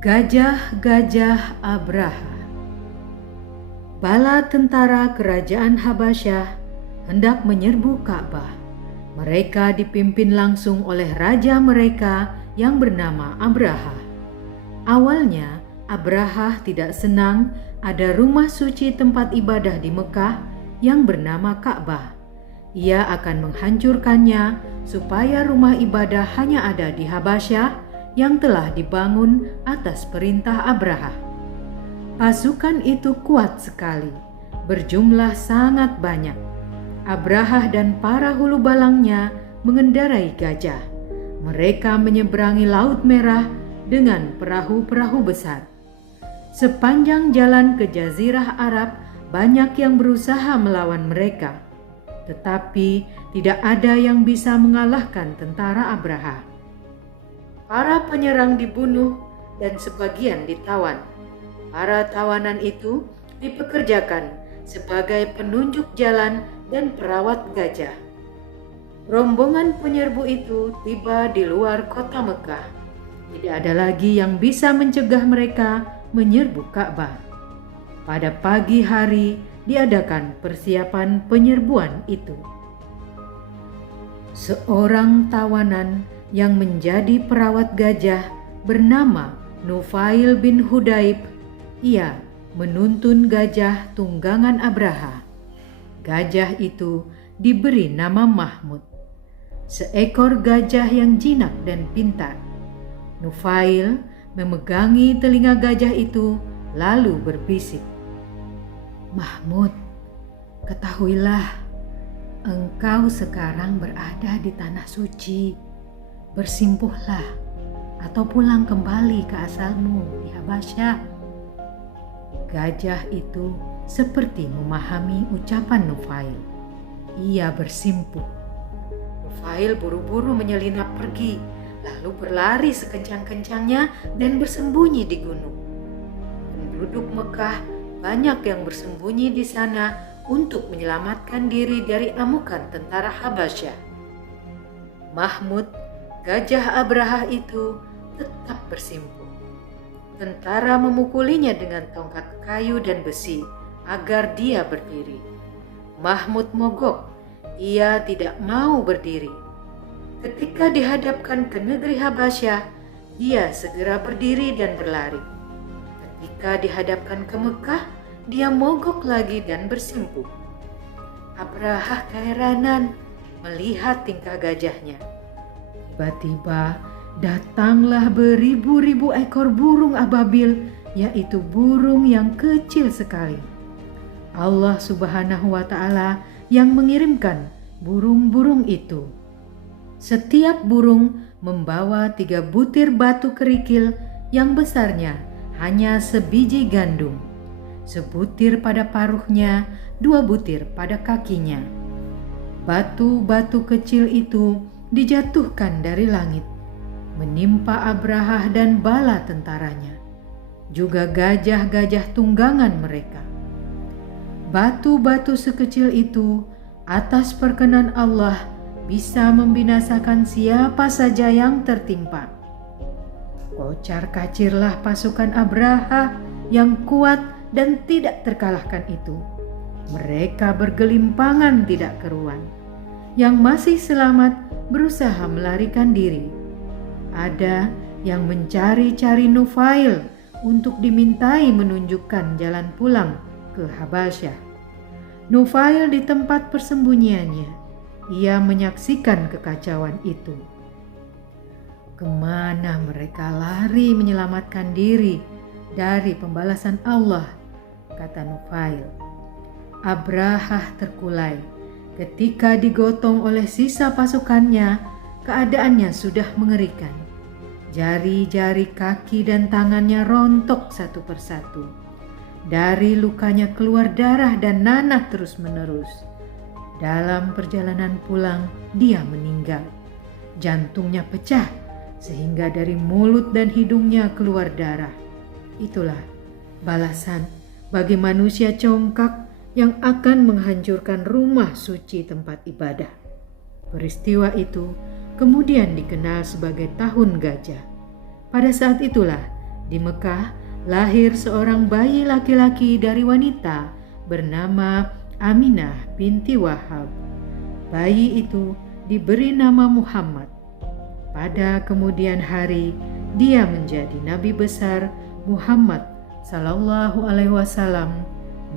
Gajah-gajah Abraha. Bala tentara kerajaan Habasyah hendak menyerbu Ka'bah. Mereka dipimpin langsung oleh raja mereka yang bernama Abraha. Awalnya Abraha tidak senang ada rumah suci tempat ibadah di Mekah yang bernama Ka'bah. Ia akan menghancurkannya supaya rumah ibadah hanya ada di Habasyah yang telah dibangun atas perintah Abraha. Pasukan itu kuat sekali, berjumlah sangat banyak. Abraha dan para hulu balangnya mengendarai gajah. Mereka menyeberangi Laut Merah dengan perahu-perahu besar. Sepanjang jalan ke Jazirah Arab, banyak yang berusaha melawan mereka. Tetapi tidak ada yang bisa mengalahkan tentara Abraha. Para penyerang dibunuh dan sebagian ditawan. Para tawanan itu dipekerjakan sebagai penunjuk jalan dan perawat gajah. Rombongan penyerbu itu tiba di luar kota Mekah. Tidak ada lagi yang bisa mencegah mereka menyerbu Ka'bah. Pada pagi hari diadakan persiapan penyerbuan itu. Seorang tawanan yang menjadi perawat gajah bernama Nufail bin Hudaib. Ia menuntun gajah tunggangan Abraha. Gajah itu diberi nama Mahmud, seekor gajah yang jinak dan pintar. Nufail memegangi telinga gajah itu lalu berbisik, "Mahmud, ketahuilah, engkau sekarang berada di tanah suci. Bersimpuhlah atau pulang kembali ke asalmu di Habasyah." Gajah itu seperti memahami ucapan Nufail. Ia bersimpuh. Nufail buru-buru menyelinap pergi, lalu berlari sekencang-kencangnya dan bersembunyi di gunung. Penduduk Mekah banyak yang bersembunyi di sana untuk menyelamatkan diri dari amukan tentara Habasyah. Mahmud, gajah Abraha itu, tetap bersimpuh. Tentara memukulinya dengan tongkat kayu dan besi agar dia berdiri. Mahmud mogok, ia tidak mau berdiri. Ketika dihadapkan ke negeri Habasyah, dia segera berdiri dan berlari. Ketika dihadapkan ke Mekah, dia mogok lagi dan bersimpuh. Abraha keheranan melihat tingkah gajahnya. Tiba-tiba datanglah beribu-ribu ekor burung ababil, yaitu burung yang kecil sekali. Allah Subhanahu wa Ta'ala yang mengirimkan burung-burung itu. Setiap burung membawa 3 butir batu kerikil yang besarnya hanya sebiji gandum. Sebutir pada paruhnya, 2 butir pada kakinya. Batu-batu kecil itu dijatuhkan dari langit, menimpa Abraha dan bala tentaranya, juga gajah-gajah tunggangan mereka. Batu-batu sekecil itu atas perkenan Allah bisa membinasakan siapa saja yang tertimpa. Kocar-kacirlah pasukan Abraha yang kuat dan tidak terkalahkan itu. Mereka bergelimpangan tidak keruan. Yang masih selamat berusaha melarikan diri. Ada yang mencari-cari Nufail untuk dimintai menunjukkan jalan pulang ke Habasyah. Nufail di tempat persembunyiannya. Ia menyaksikan kekacauan itu. Kemana mereka lari menyelamatkan diri dari pembalasan Allah, kata Nufail. Abraha terkulai. Ketika digotong oleh sisa pasukannya, keadaannya sudah mengerikan. Jari-jari kaki dan tangannya rontok satu persatu. Dari lukanya keluar darah dan nanah terus-menerus. Dalam perjalanan pulang, dia meninggal. Jantungnya pecah sehingga dari mulut dan hidungnya keluar darah. Itulah balasan bagi manusia congkak yang akan menghancurkan rumah suci tempat ibadah. Peristiwa itu kemudian dikenal sebagai Tahun Gajah. Pada saat itulah Di Mekah lahir seorang bayi laki-laki dari wanita bernama Aminah binti Wahab. Bayi itu diberi nama Muhammad. Pada kemudian hari, dia menjadi nabi besar Muhammad sallallahu alaihi wasallam,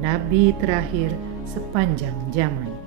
nabi terakhir sepanjang zaman.